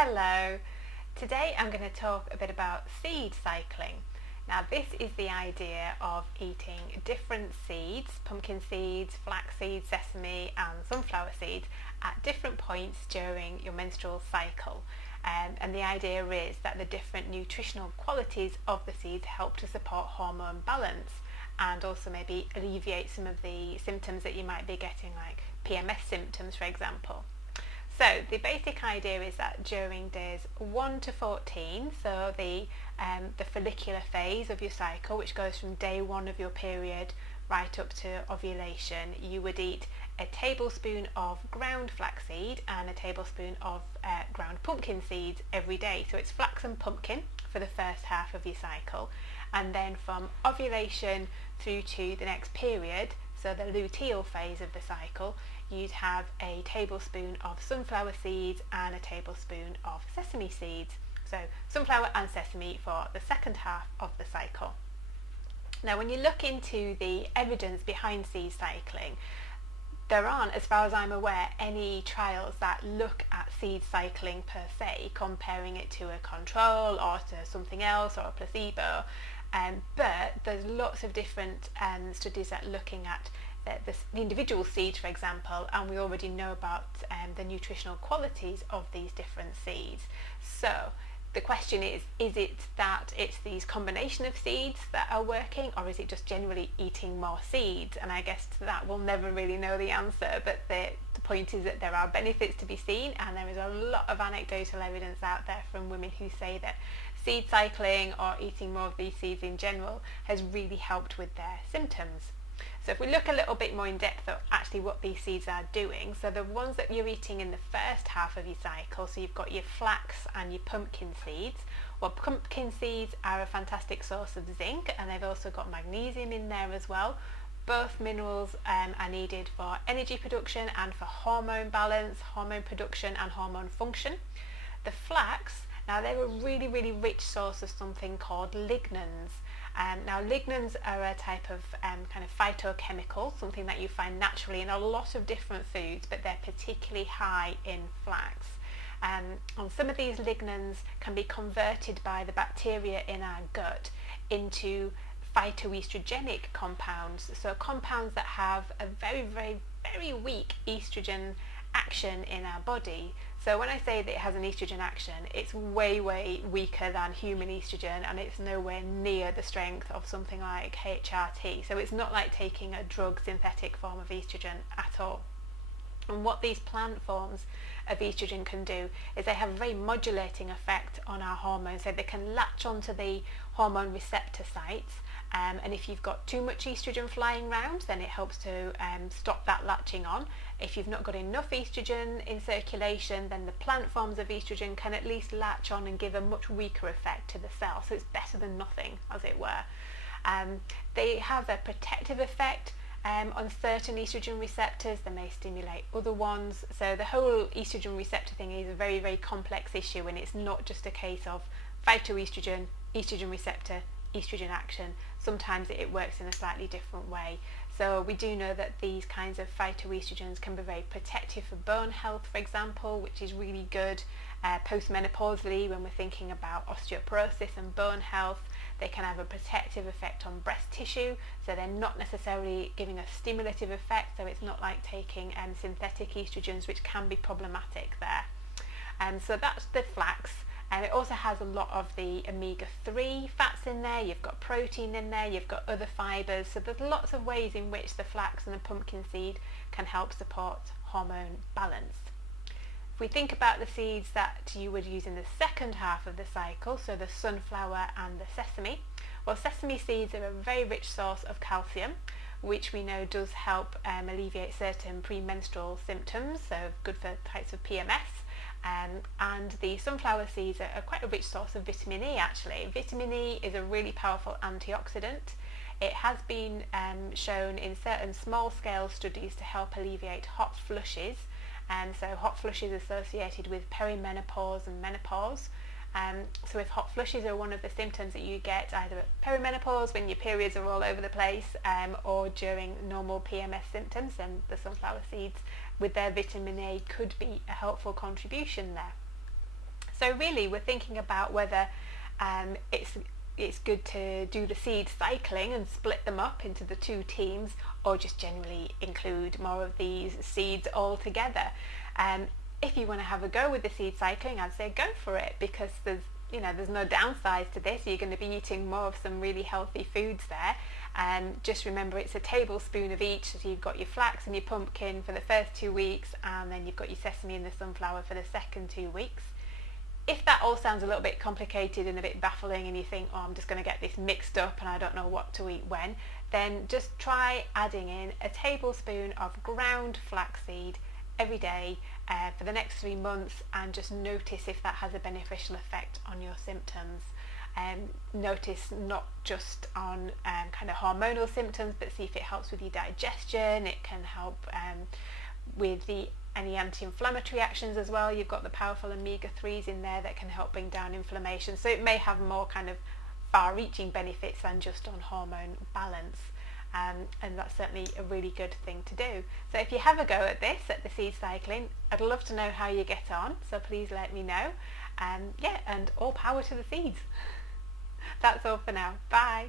Hello. Today I'm going to talk a bit about seed cycling. Now this is the idea of eating different seeds, pumpkin seeds, flax seeds, sesame and sunflower seeds at different points during your menstrual cycle. And the idea is that the different nutritional qualities of the seeds help to support hormone balance and also maybe alleviate some of the symptoms that you might be getting, like PMS symptoms for example. So the basic idea is that during days 1 to 14, so the follicular phase of your cycle, which goes from day 1 of your period right up to ovulation, you would eat a tablespoon of ground flaxseed and a tablespoon of ground pumpkin seeds every day. So it's flax and pumpkin for the first half of your cycle, and then from ovulation through to the next period, so the luteal phase of the cycle, you'd have a tablespoon of sunflower seeds and a tablespoon of sesame seeds. So sunflower and sesame for the second half of the cycle. Now when you look into the evidence behind seed cycling, there aren't, as far as I'm aware, any trials that look at seed cycling per se, comparing it to a control or to something else or a placebo. But there's lots of different studies that are looking at the individual seeds, for example, and we already know about the nutritional qualities of these different seeds. So the question is it that it's these combination of seeds that are working, or is it just generally eating more seeds? And I guess to that we'll never really know the answer, but the point is that there are benefits to be seen, and there is a lot of anecdotal evidence out there from women who say that seed cycling or eating more of these seeds in general has really helped with their symptoms. So if we look a little bit more in depth at actually what these seeds are doing, so the ones that you're eating in the first half of your cycle, so you've got your flax and your pumpkin seeds. Well, pumpkin seeds are a fantastic source of zinc, and they've also got magnesium in there as well. Both minerals are needed for energy production and for hormone balance, hormone production and hormone function. The flax, now they're a really rich source of something called lignans. Now lignans are a type of kind of phytochemical, something that you find naturally in a lot of different foods, but they're particularly high in flax. And some of these lignans can be converted by the bacteria in our gut into phytoestrogenic compounds, so compounds that have a very weak estrogen action in our body. So when I say that it has an estrogen action, it's way weaker than human estrogen, and it's nowhere near the strength of something like HRT. So it's not like taking a drug synthetic form of estrogen at all. And what these plant forms of estrogen can do is they have a very modulating effect on our hormones, so they can latch onto the hormone receptor sites. And if you've got too much estrogen flying around, then it helps to stop that latching on. If you've not got enough estrogen in circulation, then the plant forms of estrogen can at least latch on and give a much weaker effect to the cell. So it's better than nothing, as it were. They have a protective effect on certain estrogen receptors. They may stimulate other ones. So the whole estrogen receptor thing is a very complex issue, and it's not just a case of phytoestrogen, estrogen receptor, estrogen action. Sometimes it works in a slightly different way. So we do know that these kinds of phytoestrogens can be very protective for bone health, for example, which is really good postmenopausally when we're thinking about osteoporosis and bone health. They can have a protective effect on breast tissue, so they're not necessarily giving a stimulative effect, so it's not like taking synthetic estrogens, which can be problematic there. So that's the flax. And it also has a lot of the omega-3 fats in there, you've got protein in there, you've got other fibres, so there's lots of ways in which the flax and the pumpkin seed can help support hormone balance. If we think about the seeds that you would use in the second half of the cycle, so the sunflower and the sesame, well, sesame seeds are a very rich source of calcium, which we know does help alleviate certain premenstrual symptoms, so good for types of PMS. And the sunflower seeds are quite a rich source of vitamin E actually. Vitamin E is a really powerful antioxidant. It has been shown in certain small scale studies to help alleviate hot flushes, and so hot flushes associated with perimenopause and menopause. So if hot flushes are one of the symptoms that you get either at perimenopause when your periods are all over the place, or during normal PMS symptoms, then the sunflower seeds with their vitamin A could be a helpful contribution there. So really we're thinking about whether it's good to do the seed cycling and split them up into the two teams, or just generally include more of these seeds all together. If you want to have a go with the seed cycling, I'd say go for it, because there's no downsides to this. You're going to be eating more of some really healthy foods there. Just remember it's a tablespoon of each. So you've got your flax and your pumpkin for the first 2 weeks, and then you've got your sesame and the sunflower for the second 2 weeks. If that all sounds a little bit complicated and a bit baffling, and you think, oh, I'm just going to get this mixed up and I don't know what to eat when, then just try adding in a tablespoon of ground flaxseed every day for the next 3 months, and just notice if that has a beneficial effect on your symptoms. Notice not just on kind of hormonal symptoms, but see if it helps with your digestion. It can help with any anti-inflammatory actions as well. You've got the powerful omega-3s in there that can help bring down inflammation, so it may have more kind of far-reaching benefits than just on hormone balance, and that's certainly a really good thing to do. So if you have a go at this, at the seed cycling, I'd love to know how you get on, so please let me know. And all power to the seeds. That's all for now. Bye.